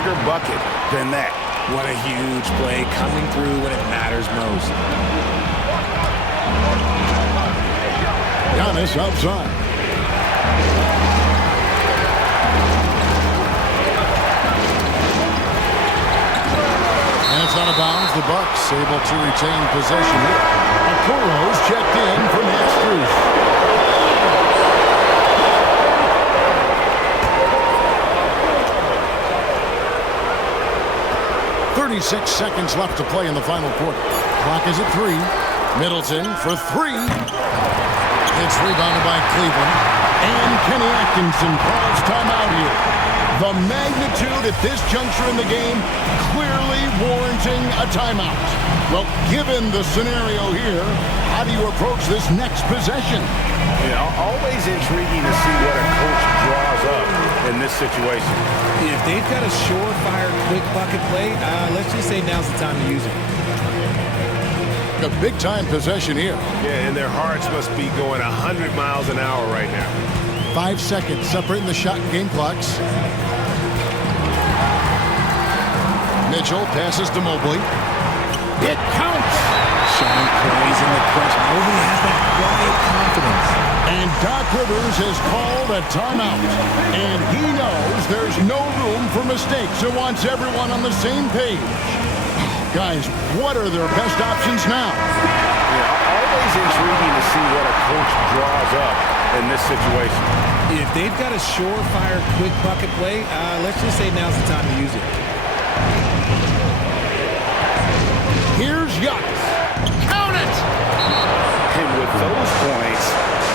bigger bucket than that. What a huge play, coming through when it matters most. Giannis outside. And it's out of bounds. The Bucks able to retain possession here. Okoro's checked in for Max Strus. 36 seconds left to play in the final quarter. Clock is at 3. Middleton for 3. It's rebounded by Cleveland. And Kenny Atkinson calls timeout here. The magnitude at this juncture in the game clearly warranting a timeout. Well, given the scenario here, how do you approach this next possession? You know, always intriguing to see what a coach draws up in this situation. If they've got a surefire quick bucket play, let's just say now's the time to use it. A big-time possession here. Yeah, and their hearts must be going 100 miles an hour right now. 5 seconds separating the shot and game clocks. Mitchell passes to Mobley. It counts. Showing poise in the press. Mobley has that quiet confidence. And Doc Rivers has called a timeout. And he knows there's no room for mistakes and wants everyone on the same page. Guys, what are their best options now? Yeah, always intriguing to see what a coach draws up in this situation. If they've got a surefire quick bucket play, let's just say now's the time to use it. Here's Giannis. Count it! And with those points,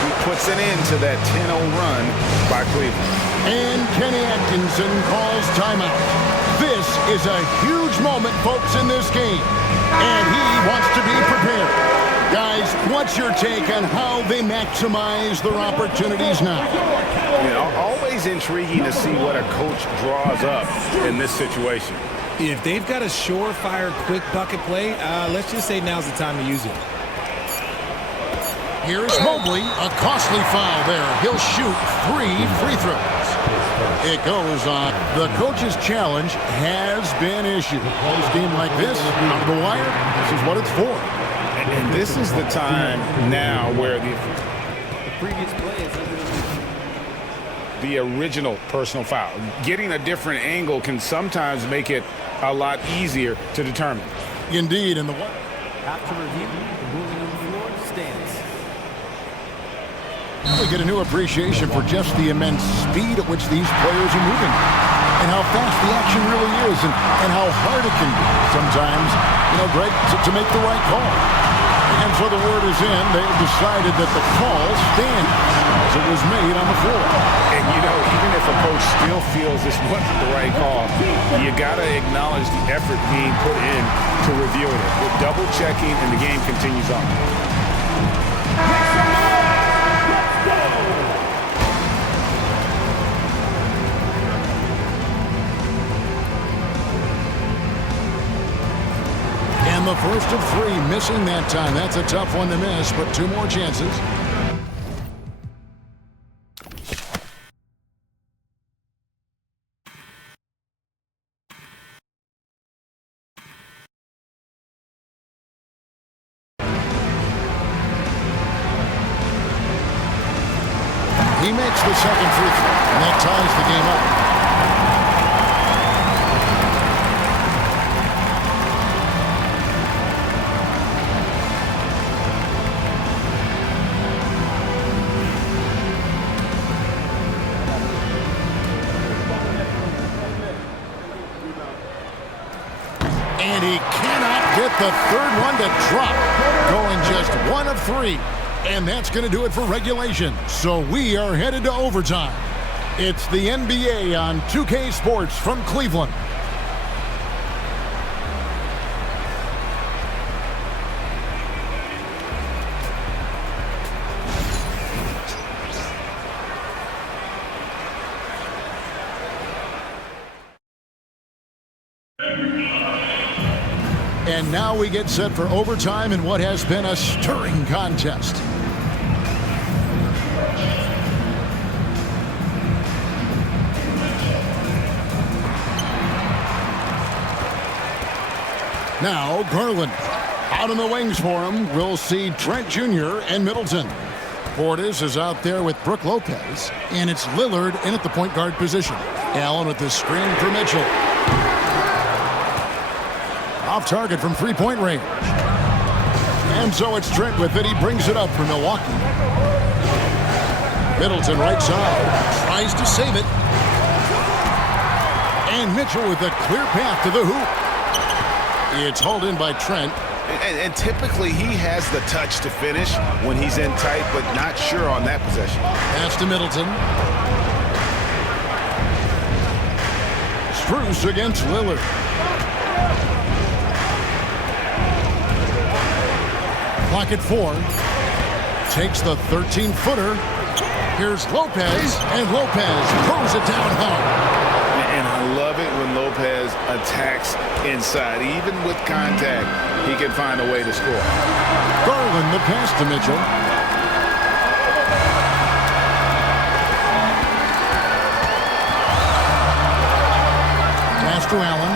he puts an end to that 10-0 run by Cleveland. And Kenny Atkinson calls timeout. This is a huge moment, folks, in this game. And he wants to be prepared. Guys, what's your take on how they maximize their opportunities now? You know, always intriguing to see what a coach draws up in this situation. If they've got a surefire quick bucket play, let's just say now's the time to use it. Here's Mobley, a costly foul there. He'll shoot 3 free throws. It goes on. The coach's challenge has been issued. A game like this, out of the wire, this is what it's for. And this is the time now where the Previous play is the original personal foul. Getting a different angle can sometimes make it a lot easier to determine. Indeed, in the one. After review, the ruling on the floor stands. We get a new appreciation for just the immense speed at which these players are moving and how fast the action really is and how hard it can be sometimes, you know, Greg, to make the right call. And so the word is in. They've decided that the call stands as it was made on the floor. And, you know, even if a coach still feels this wasn't the right call, you got to acknowledge the effort being put in to reviewing it. With double checking, and the game continues on. And the first of 3 missing that time. That's a tough one to miss, but 2 more chances. He makes the second free throw, and that ties the game up. And he cannot get the third one to drop. Going just 1 of 3. And that's going to do it for regulation. So we are headed to overtime. It's the NBA on 2K Sports from Cleveland. And now we get set for overtime in what has been a stirring contest. Now Garland. Out in the wings for him, we'll see Trent Jr. and Middleton. Portis is out there with Brook Lopez, and it's Lillard in at the point guard position. Allen with the screen for Mitchell. Off target from three-point range. And so it's Trent with it. He brings it up for Milwaukee. Middleton right side. Tries to save it. And Mitchell with a clear path to the hoop. It's hauled in by Trent. And typically he has the touch to finish when he's in tight, but not sure on that possession. Pass to Middleton. Strus against Lillard. Clock at 4. Takes the 13-footer. Here's Lopez, and Lopez throws it down hard. And I love it when Lopez attacks inside. Even with contact, he can find a way to score. Garland, the pass to Mitchell. Pass to Allen.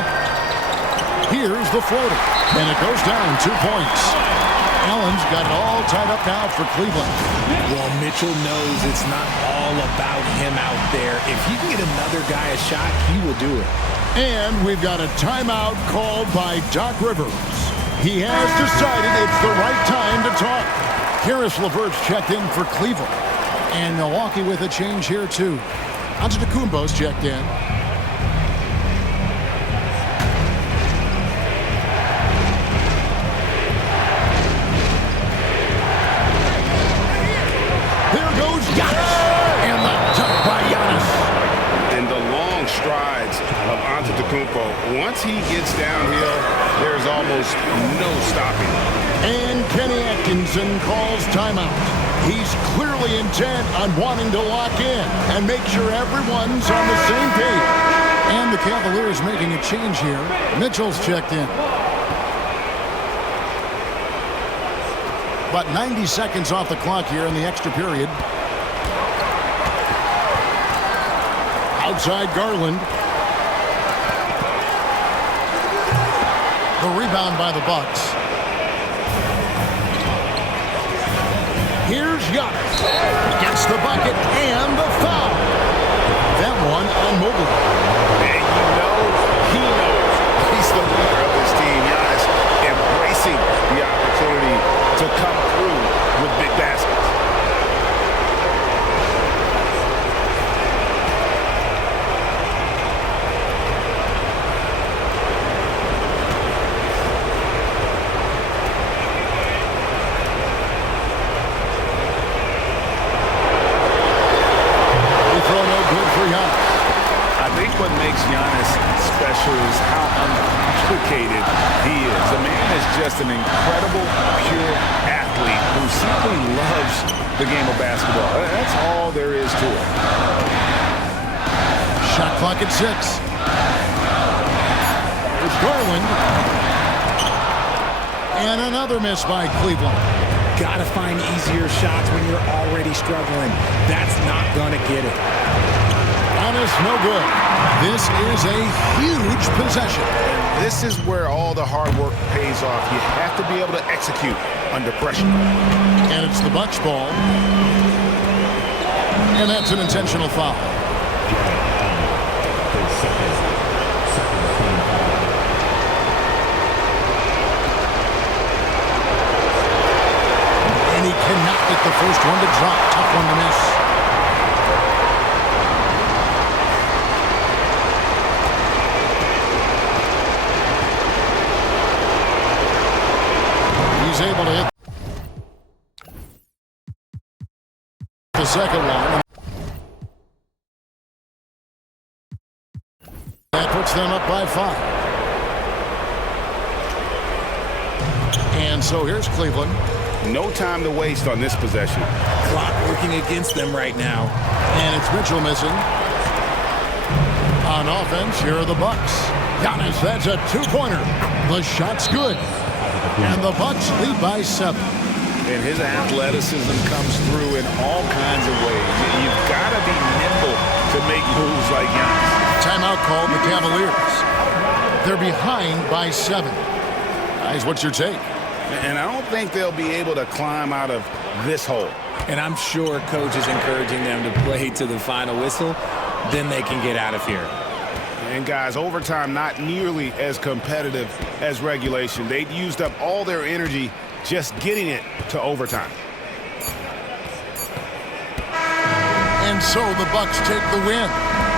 Here's the floater. And it goes down 2 points. Allen's got it all tied up now for Cleveland. Well, Mitchell knows it's not all about him out there. If he can get another guy a shot, he will do it. And we've got a timeout called by Doc Rivers. He has decided it's the right time to talk. Karis LeVert's checked in for Cleveland. And Milwaukee with a change here, too. Antetokounmpo's checked in. There goes Giannis. And the dunk by Giannis. And the long strides of Antetokounmpo. Once he gets downhill, there's almost no stopping. And Kenny Atkinson calls timeout. He's clearly intent on wanting to lock in and make sure everyone's on the same page. And the Cavaliers making a change here. Mitchell's checked in. About 90 seconds off the clock here in the extra period. Outside Garland. The rebound by the Bucks. Here's Giannis. Gets the bucket and the foul. That one on Mobley. And he knows he's the leader of this team. Giannis embracing the opportunity to come through with big baskets. What makes Giannis special is how uncomplicated he is. The man is just an incredible, pure athlete who simply loves the game of basketball. That's all there is to it. Shot clock at 6. There's Garland. And another miss by Cleveland. Gotta find easier shots when you're already struggling. That's not gonna get it. Giannis, no good. This is a huge possession. This is where all the hard work pays off. You have to be able to execute under pressure. And it's the Bucks ball. And that's an intentional foul. And he cannot get the first one to drop. Tough one to miss. He's able to hit the second one. That puts them up by 5. And so here's Cleveland. No time to waste on this possession. Clock working against them right now. And it's Mitchell missing. On offense, here are the Bucks. Giannis, that's a 2-pointer. The shot's good. And the Bucks lead by 7. And his athleticism comes through in all kinds of ways. You've got to be nimble to make moves like Giannis. Timeout called the Cavaliers. They're behind by 7. Guys, what's your take? And I don't think they'll be able to climb out of this hole. And I'm sure coach is encouraging them to play to the final whistle. Then they can get out of here. And guys, overtime not nearly as competitive as regulation. They'd used up all their energy just getting it to overtime. And so the Bucks take the win.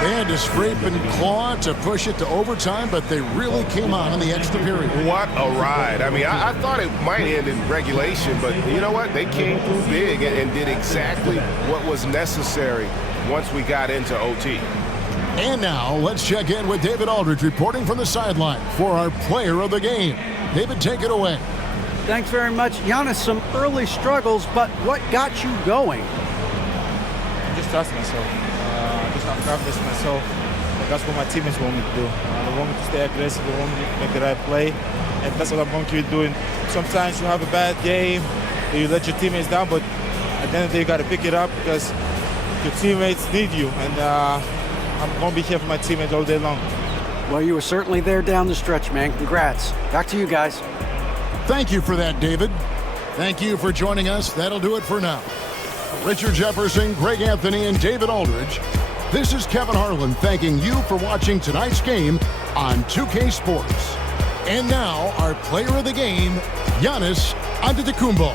They had to scrape and claw to push it to overtime, but they really came on in the extra period. What a ride. I mean, I thought it might end in regulation, but you know what? They came through big and did exactly what was necessary once we got into OT. And now let's check in with David Aldridge reporting from the sideline for our player of the game. David, take it away. Thanks very much. Giannis, some early struggles, but what got you going? Just trust myself. Just have confidence in myself. That's what my teammates want me to do. They want me to stay aggressive. They want me to make the right play. And that's what I'm going to keep doing. Sometimes you have a bad game. You let your teammates down, but at the end of the day, you got to pick it up because your teammates need you. And I'm going to be here for my teammates all day long. Well, you were certainly there down the stretch, man. Congrats. Back to you guys. Thank you for that, David. Thank you for joining us. That'll do it for now. Richard Jefferson, Greg Anthony, and David Aldridge. This is Kevin Harlan thanking you for watching tonight's game on 2K Sports. And now, our player of the game, Giannis Antetokounmpo.